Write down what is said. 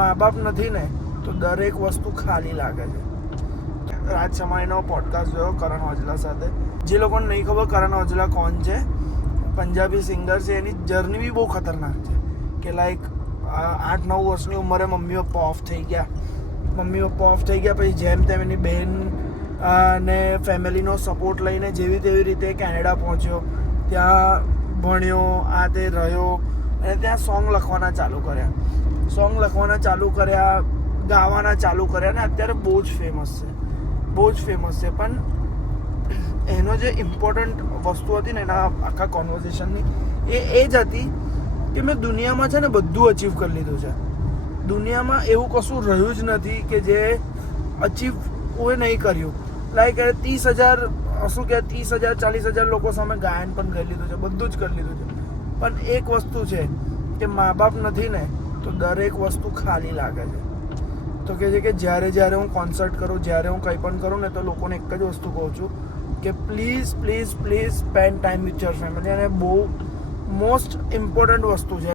મા બાપ નથી ને તો દરેક વસ્તુ ખાલી લાગે છે. રાજ સમાયનો પોડકાસ્ટ જોયો કરણ ઓજલા સાથે. જે લોકોને નહીં ખબર કરણ ઓજલા કોણ છે, પંજાબી સિંગર છે. એની જર્ની બી બહુ ખતરનાક છે કે લાઈક 8-9 વર્ષની ઉંમરે મમ્મી પપ્પા ઓફ થઈ ગયા. પછી જેમ તેમ એની બહેન ને ફેમિલીનો સપોર્ટ લઈને જેવી તેવી રીતે કેનેડા પહોંચ્યો, ત્યાં ભણ્યો, આ તે રહ્યો અને ત્યાં સોંગ લખવાના ચાલુ કર્યા, ગાવાના ચાલુ કર્યા અને અત્યારે બહુ જ ફેમસ છે. પણ એનો જે ઇમ્પોર્ટન્ટ વસ્તુ હતી ને એના આખા કોન્વર્ઝેશનની એ જ હતી કે મેં દુનિયામાં છે ને બધું અચીવ કરી લીધું છે. દુનિયામાં એવું કશું રહ્યું જ નથી કે જે અચીવ એ નહીં કર્યું. લાઈક 30,000 લોકો સામે ગાયન પણ કરી લીધું છે, બધું જ કરી લીધું છે. પણ એક વસ્તુ છે કે મા બાપ નથી ને તો દરેક વસ્તુ ખાલી લાગે છે. તો કહે છે કે જ્યારે હું કોન્સર્ટ કરું, જ્યારે હું કંઈ પણ કરું ને તો લોકોને એક જ વસ્તુ કહું છું કે please spend time with your family. અને બહુ મોસ્ટ ઇમ્પોર્ટન્ટ વસ્તુ છે.